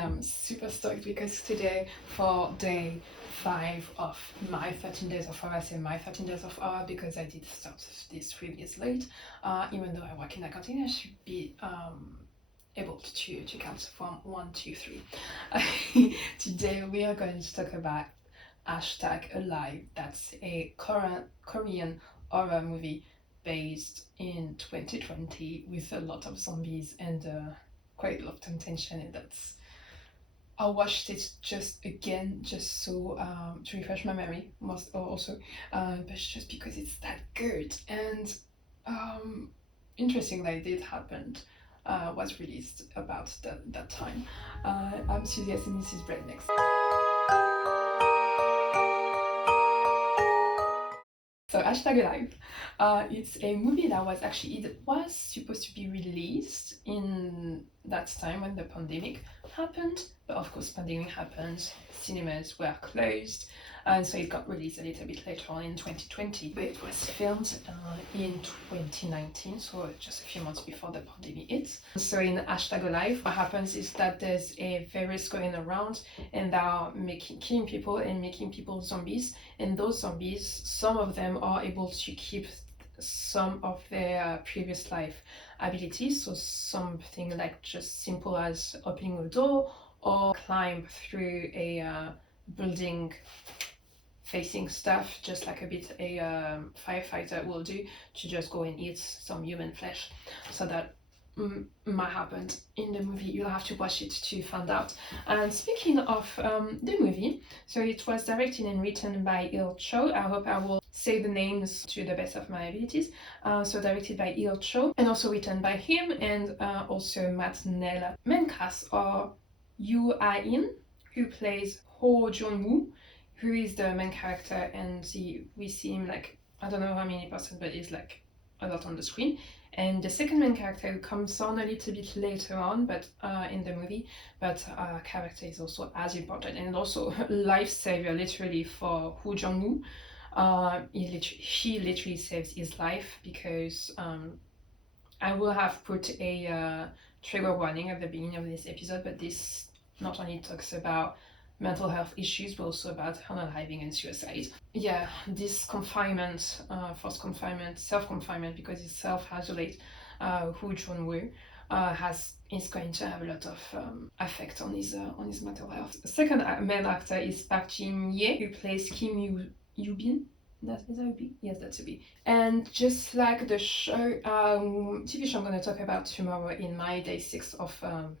am super stoked because today, for day 5 of my 13 days of horror, I say my 13 days of horror because I did start this 3 days late. Even though I work in accounting, I should be able to count from 1, 2, 3. Today we are going to talk about #Alive. That's a Korean horror movie based in 2020 with a lot of zombies and quite a lot of tension, and that's I watched it just again just so to refresh my memory also but just because it's that good. And interesting that it did happen, was released about that time. I'm Susie and this is Bread Next. So #Alive, it's a movie that it was supposed to be released in that time when the pandemic happened, but of course pandemic happened, cinemas were closed, and so it got released a little bit later on in 2020, but it was filmed in 2019, so just a few months before the pandemic hit. So in #Alive, what happens is that there's a virus going around and they are killing people and making people zombies, and those zombies, some of them are able to keep some of their previous life abilities, so something like just simple as opening a door or climb through a building facing stuff, just like a bit a firefighter will do, to just go and eat some human flesh. So that might happen in the movie. You'll have to watch it to find out. And speaking of the movie, so it was directed and written by Il Cho. I hope I will say the names to the best of my abilities. So directed by Il Cho and also written by him and also Matt Nell. Main cast are Yoo Ah-in, who plays Ho Jung-woo, who is the main character, and we see him like, I don't know how many percent, but he's like a lot on the screen. And the second main character, who comes on a little bit later on, but in the movie, but character is also as important and also lifesaver literally for Ho Jung-woo. He literally saves his life because I will have put a trigger warning at the beginning of this episode, but this not only talks about mental health issues, but also about unaliving and suicide. Yeah, this confinement, forced confinement, self-confinement, because it's self-isolate, Ho Jung-woo is going to have a lot of effect on his mental health. The second main actor is Park Jin-ye, who plays Kim Yoo-bin. Is that a B? Yes, that's a B. And just like the show, TV show I'm going to talk about tomorrow in my day 6 of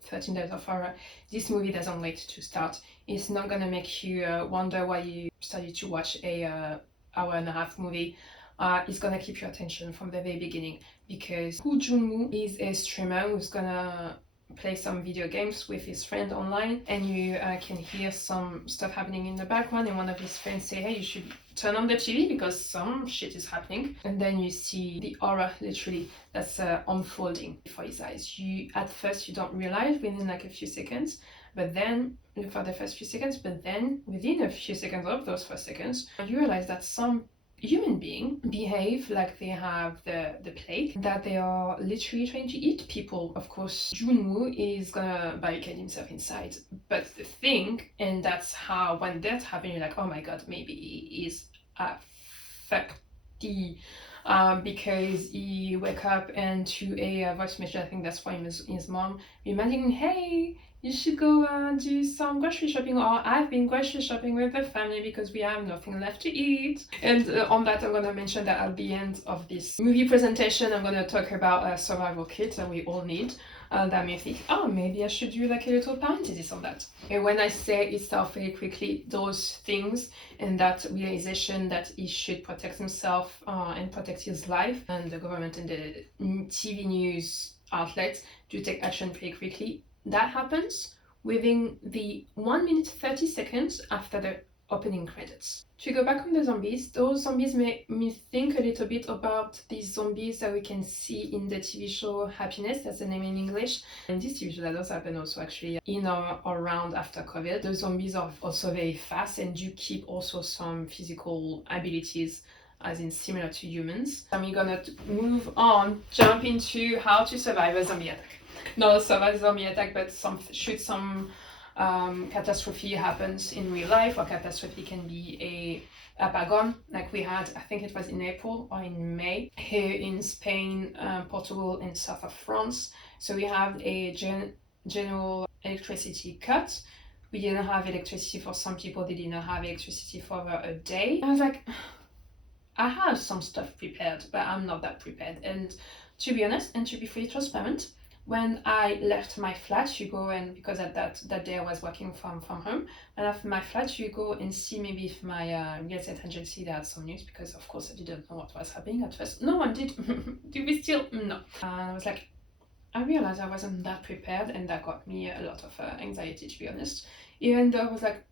13 Days of Horror, this movie doesn't wait to start. It's not going to make you wonder why you started to watch a hour-and-a-half movie. It's going to keep your attention from the very beginning, because Ho Jung-woo is a streamer who's going to play some video games with his friend online, and you can hear some stuff happening in the background, and one of his friends say, hey, you should turn on the TV because some shit is happening. And then you see the horror literally that's unfolding before his eyes. At first you don't realize within like a few seconds, but then for the first few seconds, but then within a few seconds of those first seconds, you realize that some human being behave like they have the plague, that they are literally trying to eat people. Of course, Jun-woo is gonna barricade himself inside, but the thing, and that's how when that happens, you're like, oh my god, maybe he is affected, because he wake up and to a voice message, I think that's from his mom, reminding him, hey, you should go do some grocery shopping, or I've been grocery shopping with the family because we have nothing left to eat. And on that, I'm going to mention that at the end of this movie presentation, I'm going to talk about a survival kit that we all need. That may think, oh, maybe I should do like a little parenthesis on that. And when I say it starts very quickly, those things and that realization that he should protect himself and protect his life, and the government and the TV news outlets do take action pretty quickly, that happens within the 1 minute 30 seconds after the opening credits. To go back on the zombies, those zombies make me think a little bit about these zombies that we can see in the TV show Happiness, that's the name in English. And this TV show that does happen also actually in or around after COVID. The zombies are also very fast and do keep also some physical abilities, as in similar to humans. I'm gonna move on, jump into how to survive a zombie attack. Not survive a zombie attack, but shoot some catastrophe happens in real life, or catastrophe can be a apagón, like we had, I think it was in April or in May, here in Spain, Portugal, and south of France. So we have a general electricity cut. We didn't have electricity for some people, they didn't have electricity for over a day. I was like, I have some stuff prepared, but I'm not that prepared. And to be honest, and to be fully transparent, when I left my flat, you go and, because at that day I was working from home, and after my flat, you go and see maybe if my real estate agency they had some news, because of course I didn't know what was happening at first. No one did. Do we still? No. I was like, I realized I wasn't that prepared, and that got me a lot of anxiety, to be honest. Even though I was like,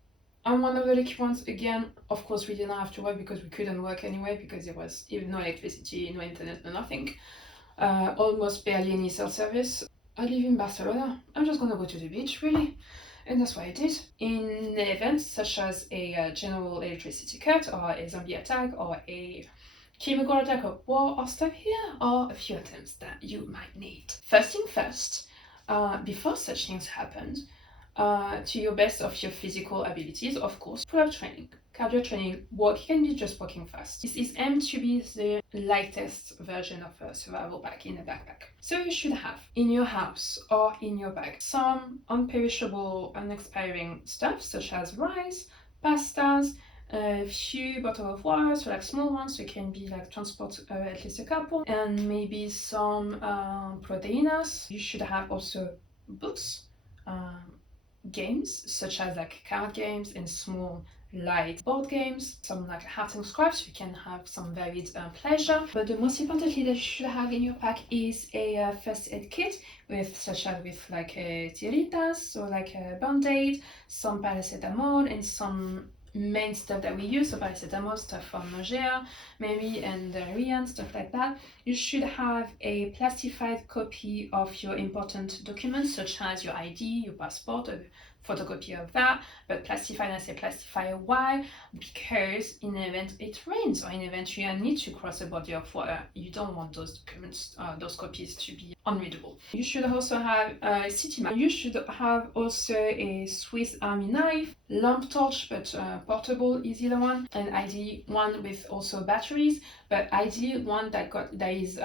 I'm one of the lucky ones. Again, of course, we didn't have to work because we couldn't work anyway, because there was even no electricity, no internet, no nothing. Almost barely any cell service. I live in Barcelona. I'm just gonna go to the beach, really. And that's what I did. In events such as a general electricity cut, or a zombie attack, or a chemical attack, or war, or stuff, here are a few items that you might need. First thing first, before such things happen, to your best of your physical abilities, of course, pull-up training, cardio training, walk can be just walking fast. This is aimed to be the lightest version of a survival pack in a backpack. So you should have in your house or in your bag some unperishable, unexpiring stuff such as rice, pastas, a few bottles of water, so like small ones, so you can be like transport at least a couple, and maybe some proteins. You should have also books, games such as like card games and small light board games, some like arts and crafts. You can have some varied pleasure, but the most importantly that you should have in your pack is a first aid kit with like tiritas, so like a band-aid, some paracetamol, and some main stuff that we use, so paracetamol, stuff for nausea maybe, and diarrhea and stuff like that. You should have a plastified copy of your important documents such as your ID, your passport, a photocopy of that, but plastified. I say plastified, why? Because in an event it rains, or in an event you need to cross a body of water, you don't want those documents, those copies to be unreadable. You should also have a city map. You should have also a Swiss Army knife, lamp torch, but portable, easy one, and ideally one with also batteries, but ideally one that is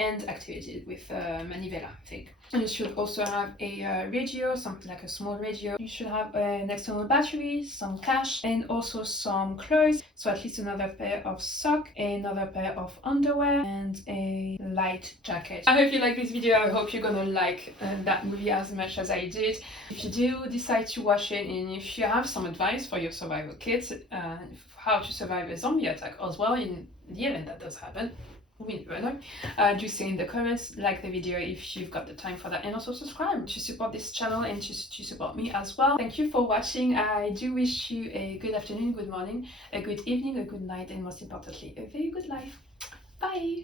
and activated with manivela, I think. And you should also have a radio, something like a small radio. You should have an external battery, some cash, and also some clothes. So at least another pair of socks, another pair of underwear, and a light jacket. I hope you like this video. I hope you're gonna like that movie as much as I did. If you do decide to watch it, and if you have some advice for your survival kits, how to survive a zombie attack as well in the event that does happen, we never know. Do say in the comments, like the video if you've got the time for that, and also subscribe to support this channel and to support me as well. Thank you for watching. I do wish you a good afternoon, good morning, a good evening, a good night, and most importantly, a very good life. Bye!